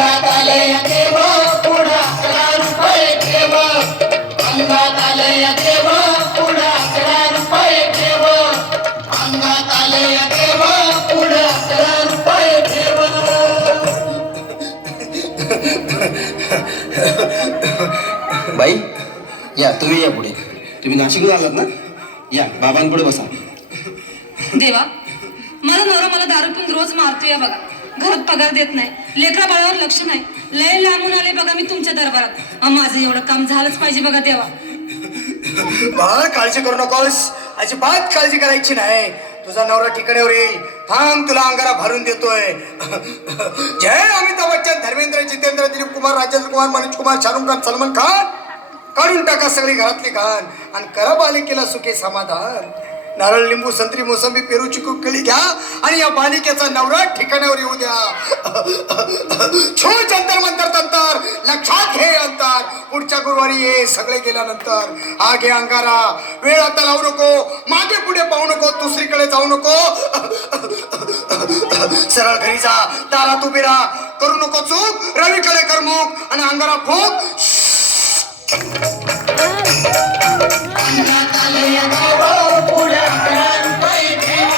अंगात आलंय देव पुढं 11 रुपये ठेव अंगात आलंय देव पुढं 11 रुपये ठेव अंगात आलंय देव पुढं 11 रुपये ठेव बाई या तुम्ही या पुढे तुम्ही नाशिकला आलात ना या बाबांपुढे बसा देवा माझा नवरा मला दारू पिऊन रोज मारतोय बघा घरात पगार देत नाही लेकरा बाळावर लक्ष नाही लय लांबून आले बघा मी तुमच्या दरबारात माझं एवढं काम झालंच पाहिजे बघा देवा बाळ काळजी करू नकोस अजिबात काळजी करायची नाही तुझा नवरा ठिकाण्यावर येईल थांब तुला अंगारा भरून देतोय जय अमिताभ बच्चन धर्मेंद्र जितेंद्र दिलीप कुमार राजेंद्र कुमार मनोज कुमार शाहरुख खान सलमान खान काढून टाका सगळी घरातली घाण आणि करा बालिकेला सुखे समाधान नारळ लिंबू संत्री मोसंबी पेरू चिकू केळी घ्या आणि या बालिकेचा नवरा ठिकाण्यावर येऊ द्या छो जंतर मंतर तंतर लक्षात घे अंतर पुढच्या गुरुवारी ये सगळे गेल्यानंतर हा घे अंगारा वेळ आता लावू नको मागे पुढे पाहू नको दुसरीकडे जाऊ नको सरळ घरी जा दारात उभी राहा करू नको चूक रवीकडे कर मुख आणि अंगारा फूक अंगात आलंय देव पुढं 11 रुपये ठेव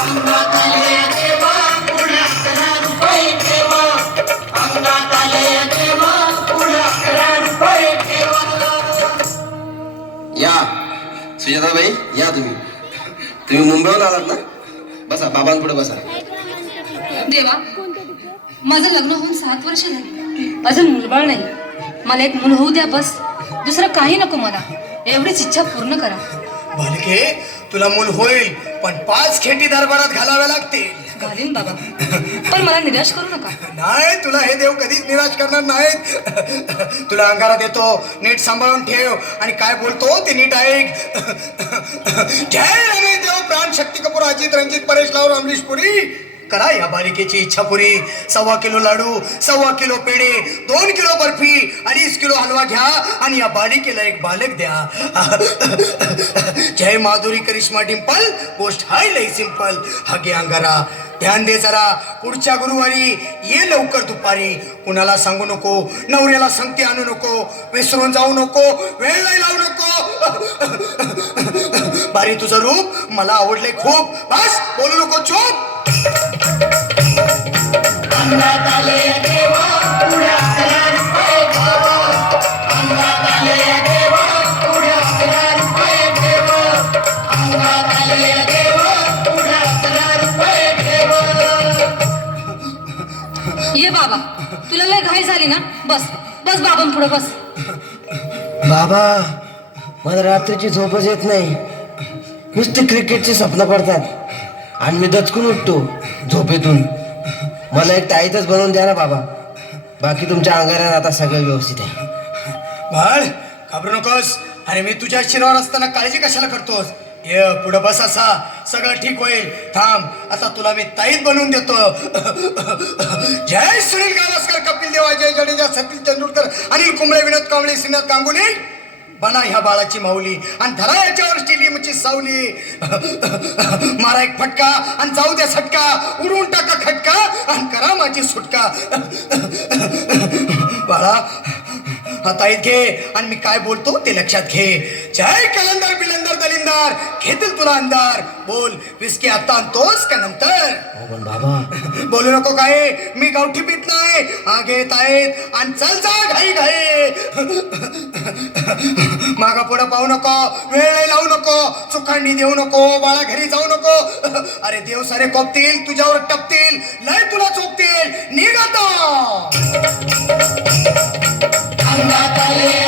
अंगात आलंय देव पुढं 11 रुपये ठेव अंगात आलंय देव पुढं 11 रुपये ठेव या सुजाताबाई या तुम्ही मुंबईहून आलात ना बसा बाबांपुढे बसा देवा माझं लग्न होऊन 7 वर्ष झाली अजून मुलबाळ नाही मला एक मूल होऊ द्या बस दुसरं काही नको मला एवढीच इच्छा पूर्ण करा बालिके तुला मूल होईल पण 5 खेटी दरबारात घालाव्या लागतील घालीन बाबा पण मला निराश करू नका नाही तुला हे देव कधीच निराश करणार नाहीत तुला अंगारा देतो नीट सांभाळून ठेव आणि काय बोलतो ते नीट ऐक जय रवी देव प्राण शक्ती कपूर अजित रंजित परेश लावूर अमरीश पुरी करा या बालिकेची इच्छा पुरी 1.25 किलो लाडू 1.25 किलो पेढे 2 किलो बर्फी 2.5 किलो हलवा घ्या आणि या बालिकेला एक बालक द्या जय माधुरी करिश्मा डिंपल गोष्ट हाय लई सिंपल हा घे अंगारा ध्यान दे जरा पुढच्या गुरुवारी ये लवकर दुपारी कुणाला सांगू नको नवऱ्याला संगती आणू नको विसरून जाऊ नको वेळ नाही लावू नको बारी तुझं रूप मला आवडले खूप बस बोलू नको चूप अंगात आलंय देव पुढं 11 रुपये ठेव अंगात आलंय देव पुढं 11 रुपये ठेव अंगात आलंय देव पुढं 11 रुपये ठेव ये बाबा तुला लय घाई झाली ना बस बस बाबांपुढे बस बाबा मला रात्रीची झोपच येत नाही नुसते क्रिकेटची स्वप्न पडतात आणि मी दचकून उठतो झोपेतून मला एक ताईतच बनवून द्या ना बाबा बाकी तुमच्या अंगारात आता सगळं व्यवस्थित आहे बाळ घाबरू नकोस अरे मी तुझ्या शिरावर असताना काळजी कशाला करतोस ये पुढं बस असा सगळं ठीक होईल थांब आता तुला मी ताईत बनवून देतो जय सुनील गावस्कर कपिल देव अजय जडेजा सतीश तेंडुलकर अनिल कुंबळे विनोद कांबळे श्रीनाथ गांगुली बना ह्या बाळाची माऊली आणि धरा याच्यावर स्टेडियमची सावली मारा एक फटका आणि जाऊ द्या सटका उडवून टाका खटका आणि करा माझी सुटका बाळा आता घे आणि मी काय बोलतो ते लक्षात घे जय कलंदर बिलंदर दलिंदर घेतील तुला अंधार बोल विस्की आता आणतोस का नंतर पण बाबा बोलू नको काय मी गावठी पीत नाही हा घेत आहेत आणि चल जा घाई घाई मागा पुढे पाहू नको वेळ नाही लावू नको चुकांडी देऊ नको बाळा घरी जाऊ नको अरे देव सारे कोपतील तुझ्यावर टपतील लय तुला चोपतील निघ आता अंगात आलंय